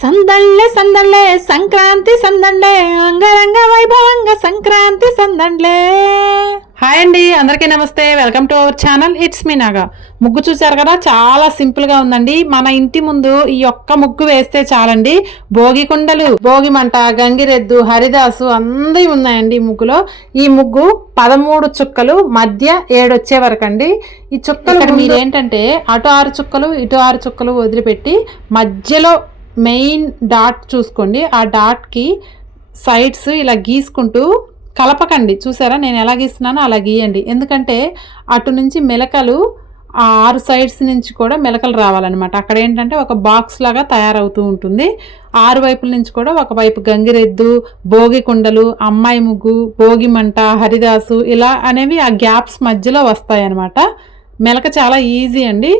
సందళ్ళే సందళ్ళే సంక్రాంతి సందళ్ళే అంగరంగ వైభవంగా సంక్రాంతి సందళ్ళే. హాయ్ అండి, అందరికీ నమస్తే. Welcome to our channel. It's me Naga. ముగ్గు చూసారు కదా, చాలా సింపుల్ గా ఉందండి. మన ఇంటి ముందు ఈ ఒక్క ముగ్గు వేస్తే చాలండి. భోగి కుండలు, భోగి మంట, గంగిరెద్దు, హరిదాసు అందరి ఉన్నాయండి ఈ ముగ్గులో. ఈ ముగ్గు 13 చుక్కలు, మధ్య 7 వచ్చే వరకు అండి. ఈ చుక్కలు మీరేంటంటే అటు 6 చుక్కలు ఇటు 6 చుక్కలు వదిలిపెట్టి మధ్యలో మెయిన్ డాట్ చూసుకోండి. ఆ డాట్కి సైడ్స్ ఇలా గీసుకుంటూ కలపకండి. చూసారా నేను ఎలా గీస్తున్నానో అలా గీయండి. ఎందుకంటే అటు నుంచి మెలకలు, ఆ 6 సైడ్స్ నుంచి కూడా మెలకలు రావాలన్నమాట. అక్కడ ఏంటంటే ఒక బాక్స్ లాగా తయారవుతూ ఉంటుంది. 6 వైపుల నుంచి కూడా ఒకవైపు గంగిరెద్దు, భోగి కుండలు, అమ్మాయి ముగ్గు, భోగి మంట, హరిదాసు ఇలా అనేవి ఆ గ్యాప్స్ మధ్యలో వస్తాయి అన్నమాట. మెలక చాలా ఈజీ అండి.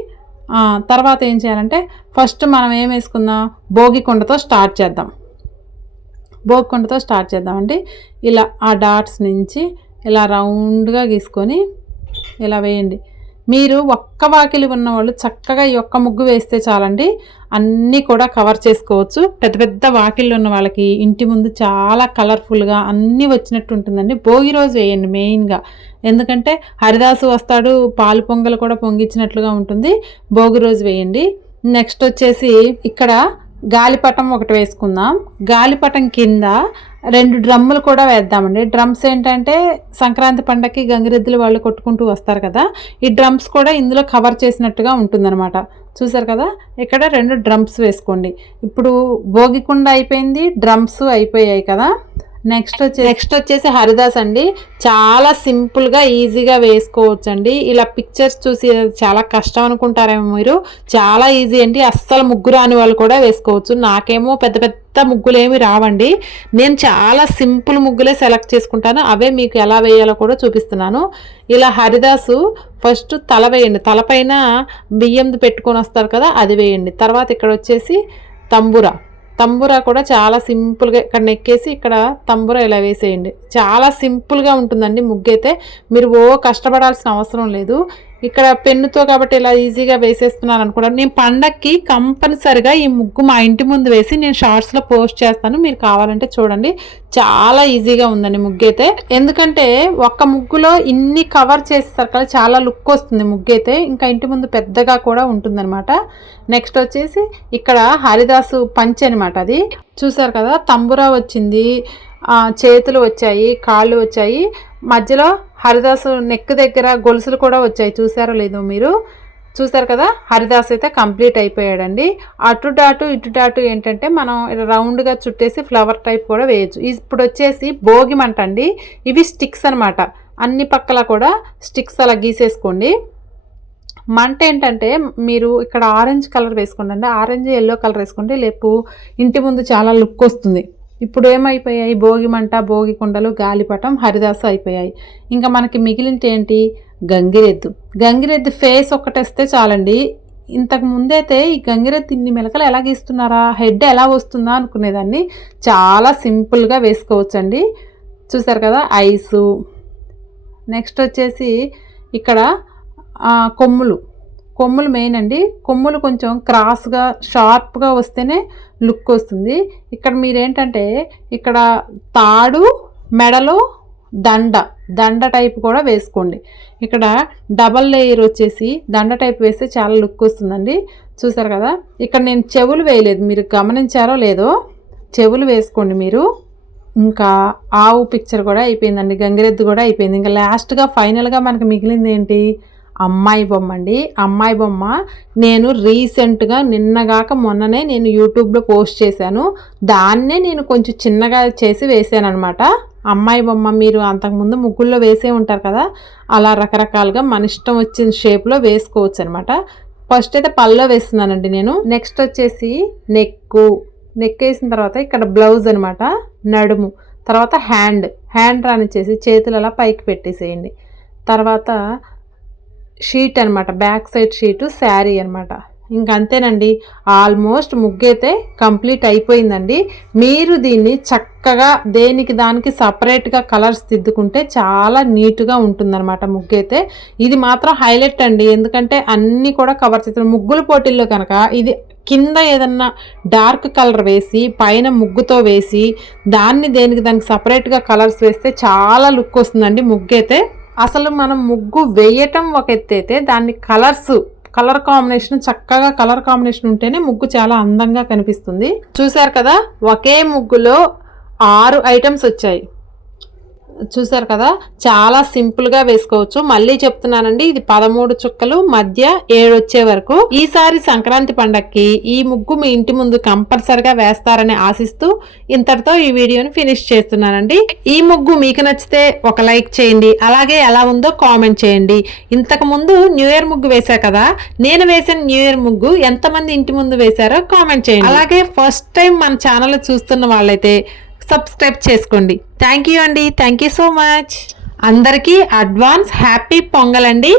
తర్వాత ఏం చేయాలంటే ఫస్ట్ మనం ఏం వేసుకుందాం, భోగి కుండతో స్టార్ట్ చేద్దాం. భోగి కుండతో స్టార్ట్ చేద్దామండి. ఇలా ఆ డాట్స్ నుంచి ఇలా రౌండ్గా గీసుకొని ఇలా వేయండి. మీరు ఒక్క వాకిలి ఉన్నవాళ్ళు చక్కగా ఈ ఒక్క ముగ్గు వేస్తే చాలండి, అన్నీ కూడా కవర్ చేసుకోవచ్చు. పెద్ద పెద్ద వాకిళ్ళు ఉన్న వాళ్ళకి ఇంటి ముందు చాలా కలర్ఫుల్గా అన్నీ వచ్చినట్టు ఉంటుందండి. భోగి రోజు వేయండి మెయిన్గా, ఎందుకంటే హరిదాసు వస్తాడు, పాలు పొంగలు కూడా పొంగిచ్చినట్లుగా ఉంటుంది. భోగి రోజు వేయండి. నెక్స్ట్ వచ్చేసి ఇక్కడ గాలిపటం ఒకటి వేసుకుందాం. గాలిపటం కింద 2 డ్రమ్ములు కూడా వేద్దామండి. డ్రమ్స్ ఏంటంటే సంక్రాంతి పండగకి గంగిరెద్దులు వాళ్ళు కొట్టుకుంటూ వస్తారు కదా, ఈ డ్రమ్స్ కూడా ఇందులో కవర్ చేసినట్టుగా ఉంటుందన్నమాట. చూసారు కదా, ఇక్కడ 2 డ్రమ్స్ వేసుకోండి. ఇప్పుడు భోగికుండ అయిపోయింది, డ్రమ్స్ అయిపోయాయి కదా. నెక్స్ట్ వచ్చేసి హరిదాస్ అండి. చాలా సింపుల్గా ఈజీగా వేసుకోవచ్చు అండి. ఇలా పిక్చర్స్ చూసి చాలా కష్టం అనుకుంటారేమో మీరు, చాలా ఈజీ అండి. అస్సలు ముగ్గు రాని వాళ్ళు కూడా వేసుకోవచ్చు. నాకేమో పెద్ద పెద్ద ముగ్గులు ఏమి రావండి, నేను చాలా సింపుల్ ముగ్గులే సెలెక్ట్ చేసుకుంటాను. అవే మీకు ఎలా వేయాలో కూడా చూపిస్తున్నాను. ఇలా హరిదాసు ఫస్ట్ తల వేయండి. తలపైన బియ్యంది పెట్టుకొని వస్తారు కదా, అది వేయండి. తర్వాత ఇక్కడ వచ్చేసి తంబురా కూడా చాలా సింపుల్గా ఇక్కడ నెక్కేసి ఇక్కడ తంబురా ఇలా వేసేయండి. చాలా సింపుల్గా ఉంటుందండి ముగ్గు అయితే, మీరు కష్టపడాల్సిన అవసరం లేదు. ఇక్కడ పెన్నుతో కాబట్టి ఇలా ఈజీగా వేసేస్తున్నాను అనుకోండి. నేను పండక్కి కంపల్సరిగా ఈ ముగ్గు మా ఇంటి ముందు వేసి నేను షార్ట్స్లో పోస్ట్ చేస్తాను, మీరు కావాలంటే చూడండి. చాలా ఈజీగా ఉందండి ముగ్గు అయితే, ఎందుకంటే ఒక్క ముగ్గులో ఇన్ని కవర్ చేస్తారు కదా, చాలా లుక్ వస్తుంది ముగ్గు అయితే. ఇంకా ఇంటి ముందు పెద్దగా కూడా ఉంటుందన్నమాట. నెక్స్ట్ వచ్చేసి ఇక్కడ హరిదాసు పంచ్ అనమాట. అది చూసారు కదా, తంబురా వచ్చింది, చేతులు వచ్చాయి, కాళ్ళు వచ్చాయి, మధ్యలో హరిదాసు నెక్ దగ్గర గొలుసులు కూడా వచ్చాయి. చూసారో లేదో మీరు, చూసారు కదా. హరిదాస్ అయితే కంప్లీట్ అయిపోయాడండి. అటు డాటు ఇటు డాటు ఏంటంటే మనం రౌండ్గా చుట్టేసి ఫ్లవర్ టైప్ కూడా వేయచ్చు. ఇప్పుడు వచ్చేసి భోగి మంట అండి. ఇవి స్టిక్స్ అనమాట, అన్ని పక్కల కూడా స్టిక్స్ అలా గీసేసుకోండి. మంట ఏంటంటే మీరు ఇక్కడ ఆరెంజ్ కలర్ వేసుకోండి, ఆరెంజ్ ఎల్లో కలర్ వేసుకోండి, లేపు ఇంటి ముందు చాలా లుక్ వస్తుంది. ఇప్పుడు ఏమైపోయాయి, భోగి మంట, భోగి కుండలు, గాలిపటం, హరిదాసు అయిపోయాయి. ఇంకా మనకి మిగిలింటి ఏంటి, గంగిరెద్దు ఫేస్ ఒకటేస్తే చాలండి. ఇంతకు ముందైతే ఈ గంగిరెద్దు ఇన్ని మెలకలు ఎలా గీస్తున్నారా, హెడ్ ఎలా వస్తుందా అనుకునేదాన్ని. చాలా సింపుల్గా వేసుకోవచ్చండి. చూసారు కదా, ఐసు. నెక్స్ట్ వచ్చేసి ఇక్కడ కొమ్ములు మెయిన్ అండి. కొమ్ములు కొంచెం క్రాస్గా షార్ప్గా వస్తేనే లుక్ వస్తుంది. ఇక్కడ మీరేంటంటే ఇక్కడ తాడు, మెడలో దండ టైప్ కూడా వేసుకోండి. ఇక్కడ డబల్ లేయర్ వచ్చేసి దండ టైప్ వేస్తే చాలా లుక్ వస్తుందండి. చూసారు కదా, ఇక్కడ నేను చెవులు వేయలేదు, మీరు గమనించారో లేదో, చెవులు వేసుకోండి మీరు. ఇంకా ఆవు పిక్చర్ కూడా అయిపోయిందండి, గంగిరెద్దు కూడా అయిపోయింది. ఇంకా లాస్ట్గా ఫైనల్గా మనకి మిగిలింది ఏంటి, అమ్మాయి బొమ్మ అండి. అమ్మాయి బొమ్మ నేను రీసెంట్గా నిన్నగాక మొన్ననే నేను యూట్యూబ్లో పోస్ట్ చేశాను. దాన్నే నేను కొంచెం చిన్నగా చేసి వేసాను అనమాట. అమ్మాయి బొమ్మ మీరు అంతకుముందు ముగ్గుల్లో వేసే ఉంటారు కదా, అలా రకరకాలుగా మన ఇష్టం వచ్చిన షేప్లో వేసుకోవచ్చు అనమాట. ఫస్ట్ అయితే పళ్ళలో వేస్తున్నానండి నేను. నెక్స్ట్ వచ్చేసి నెక్ వేసిన తర్వాత ఇక్కడ బ్లౌజ్ అనమాట, నడుము, తర్వాత హ్యాండ్ రానిచ్చేసి చేతులు అలా పైకి పెట్టేసేయండి. తర్వాత షీట్ అనమాట, బ్యాక్ సైడ్ షీటు శారీ అనమాట. ఇంకంతేనండి, ఆల్మోస్ట్ ముగ్గైతే కంప్లీట్ అయిపోయిందండి. మీరు దీన్ని చక్కగా దేనికి దానికి సపరేట్గా కలర్స్ దిద్దుకుంటే చాలా నీట్గా ఉంటుందన్నమాట ముగ్గైతే. ఇది మాత్రం హైలైట్ అండి, ఎందుకంటే అన్నీ కూడా కవర్ చేస్తారు. ముగ్గుల పోటీల్లో కనుక ఇది కింద ఏదన్నా డార్క్ కలర్ వేసి పైన ముగ్గుతో వేసి దానికి సపరేట్గా కలర్స్ వేస్తే చాలా లుక్ వస్తుందండి ముగ్గు అయితే. అసలు మనం ముగ్గు వేయటం ఒక ఎత్తు అయితే దాన్ని కలర్ కాంబినేషన్ చక్కగా కలర్ కాంబినేషన్ ఉంటేనే ముగ్గు చాలా అందంగా కనిపిస్తుంది. చూసారు కదా, ఒకే ముగ్గులో 6 ఐటమ్స్ వచ్చాయి. చూసారు కదా, చాలా సింపుల్గా వేసుకోవచ్చు. మళ్ళీ చెప్తున్నానండి, ఇది 13 చుక్కలు మధ్య 7 వచ్చే వరకు. ఈసారి సంక్రాంతి పండక్కి ఈ ముగ్గు మీ ఇంటి ముందు కంపల్సరిగా వేస్తారని ఆశిస్తూ ఇంతటితో ఈ వీడియోని ఫినిష్ చేస్తున్నానండి. ఈ ముగ్గు మీకు నచ్చితే ఒక లైక్ చేయండి, అలాగే ఎలా ఉందో కామెంట్ చేయండి. ఇంతకు ముందు న్యూ ఇయర్ ముగ్గు వేసా కదా, నేను వేసిన న్యూ ఇయర్ ముగ్గు ఎంతమంది ఇంటి ముందు వేశారో కామెంట్ చేయండి. అలాగే ఫస్ట్ టైం మన ఛానల్ చూస్తున్న వాళ్ళైతే సబ్స్క్రైబ్ చేసుకోండి. థ్యాంక్ యూ అండి, థ్యాంక్ యూ సో మచ్. అందరికీ అడ్వాన్స్ హ్యాపీ పొంగల్ అండి.